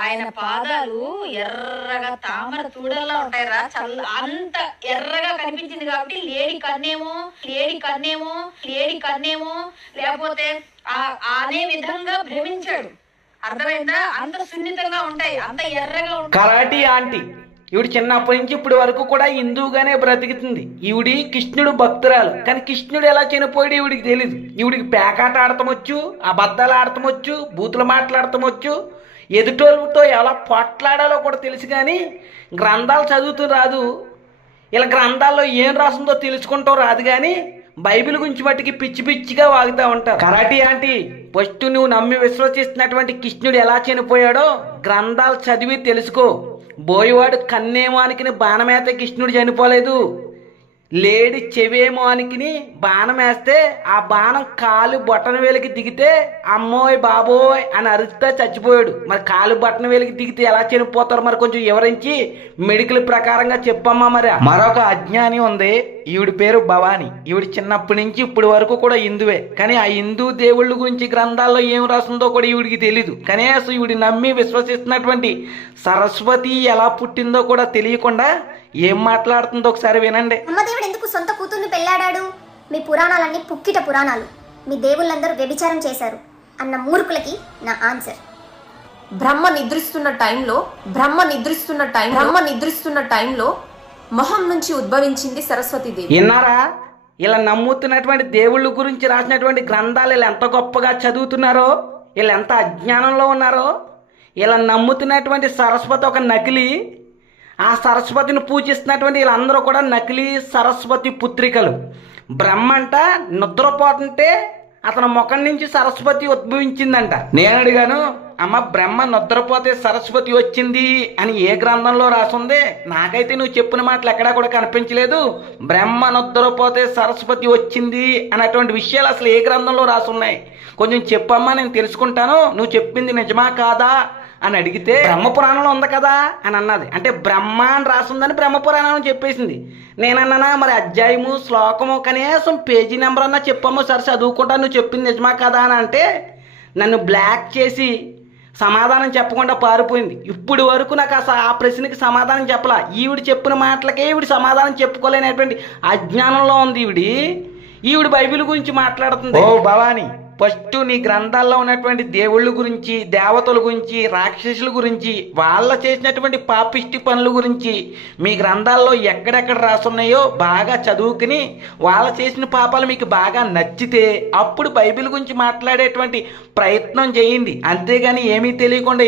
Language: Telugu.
ఆయన పాదాలు ఎర్రగా తామర తూడల్లా ఉంటాయిరా, అంత ఎర్రగా కనిపించింది కాబట్టి లేడి కన్నేమో లేకపోతే అనే విధంగా భ్రమించాడు. అర్థమైందా? అంత సున్నితంగా ఉంటాయి, అంత ఎర్రగా ఉంటాయి. కరాటి ఆంటీ ఈవిడ చిన్నప్పటి నుంచి ఇప్పటి వరకు కూడా హిందూగానే బ్రతుకుతుంది. ఈవిడి కృష్ణుడు భక్తురాలు, కానీ కృష్ణుడు ఎలా చనిపోయాడు ఈవిడికి తెలీదు. ఈవిడికి పేకాట ఆడటమొచ్చు, అబద్ధాలు ఆడటమొచ్చు, బూతులు మాట్లాడటమొచ్చు, ఎదుటోళ్ళతో ఎలా పోట్లాడాలో కూడా తెలుసు, కానీ గ్రంథాలు చదువుతూ రాదు. ఇలా గ్రంథాల్లో ఏం రాసిందో తెలుసుకుంటూ రాదు, కానీ బైబిల్ గురించి మట్టికి పిచ్చి పిచ్చిగా వాగుతూ ఉంటారు. కరాటి ఆంటీ, ఫస్ట్ నువ్వు నమ్మి విశ్వసిస్తున్నటువంటి కృష్ణుడు ఎలా చనిపోయాడో గ్రంథాలు చదివి తెలుసుకో. బోయవాడు కన్నేమానికి బాణమేస్తే కృష్ణుడు చనిపోలేదు. లేడి చెవేమానికి బాణం వేస్తే ఆ బాణం కాలు బొట్టన వేలికి దిగితే అమ్మోయ్ బాబోయ్ అని అరిస్తే చచ్చిపోయాడు. మరి కాలు బొట్టన వేలికి దిగితే ఎలా చనిపోతారు? మరి కొంచెం వివరించి మెడికల్ ప్రకారంగా చెప్పమ్మా. మరి మరొక అజ్ఞాని ఉంది, ఈవిడి పేరు భవాని. ఈవిడ చిన్నప్పటి నుంచి ఇప్పటి వరకు కూడా హిందువే, కానీ ఆ హిందూ దేవుళ్ళ గురించి గ్రంథాల్లో ఏం రాస్తుందో కూడా ఈవిడికి తెలీదు. కనీసం ఈవిడి నమ్మి విశ్వసిస్తున్నటువంటి సరస్వతి ఎలా పుట్టిందో కూడా తెలియకుండా ఏం మాట్లాడుతుందో ఒకసారి వినండి. బ్రహ్మదేవుడు ఎందుకు సొంత కూతుర్ని పెళ్ళాడాడు? మీ పురాణాలన్నీ పుక్కిట పురాణాలు, మీ దేవుళ్ళందరూ వ్యభిచారం చేశారు అన్న మూర్ఖులకి నా ఆన్సర్. బ్రహ్మ నిద్రిస్తున్న టైంలో మొహం నుంచి ఉద్భవించింది సరస్వతీదేవి. విన్నారా? ఇలా నమ్ముతున్నటువంటి దేవుళ్ళ గురించి రాసినటువంటి గ్రంథాలు ఇలా ఎంత గొప్పగా చదువుతున్నారో, ఇలా ఎంత అజ్ఞానంలో ఉన్నారో. ఇలా నమ్ముతున్నటువంటి సరస్వతి ఒక నకిలీ, ఆ సరస్వతిని పూజిస్తున్నటువంటి వీళ్ళందరూ కూడా నకిలీ సరస్వతి పుత్రికలు. బ్రహ్మ అంట నిద్రపోతుంటే అతని ముఖం నుంచి సరస్వతి ఉద్భవించిందంట. నేను అడిగాను, అమ్మ బ్రహ్మ నిద్రపోతే సరస్వతి వచ్చింది అని ఏ గ్రంథంలో రాసుంది? నాకైతే నువ్వు చెప్పిన మాటలు ఎక్కడా కూడా కనిపించలేదు. బ్రహ్మ నిద్రపోతే సరస్వతి వచ్చింది అనేటువంటి విషయాలు అసలు ఏ గ్రంథంలో రాసున్నాయి? కొంచెం చెప్పమ్మా, నేను తెలుసుకుంటాను. నువ్వు చెప్పింది నిజమా కాదా అని అడిగితే బ్రహ్మపురాణంలో ఉంది కదా అని అన్నది. అంటే బ్రహ్మ అని రాసిందని బ్రహ్మపురాణం చెప్పేసింది. నేనన్నానా మరి అధ్యాయము శ్లోకము కనీసం పేజీ నెంబర్ అన్నా చెప్పమ్మో, సరే చదువుకుంటా, నువ్వు చెప్పింది నిజమా కదా అని అంటే నన్ను బ్లాక్ చేసి సమాధానం చెప్పకుండా పారిపోయింది. ఇప్పుడు వరకు నాకు ఆ ప్రశ్నకి సమాధానం చెప్పలా. ఈవిడ చెప్పిన మాటలకే ఈవిడ సమాధానం చెప్పుకోలేనటువంటి అజ్ఞానంలో ఉంది ఈవిడ బైబిల్ గురించి మాట్లాడుతుంది. ఓ భవాని, ఫస్ట్ నీ గ్రంథాల్లో ఉన్నటువంటి దేవుళ్ళ గురించి, దేవతల గురించి, రాక్షసుల గురించి, వాళ్ళ చేసినటువంటి పాపిష్టి పనుల గురించి మీ గ్రంథాల్లో ఎక్కడెక్కడ రాసున్నాయో బాగా చదువుకుని వాళ్ళ చేసిన పాపాలు మీకు బాగా నచ్చితే అప్పుడు బైబిల్ గురించి మాట్లాడేటువంటి ప్రయత్నం చేయండి. అంతేగాని ఏమీ తెలియకుండా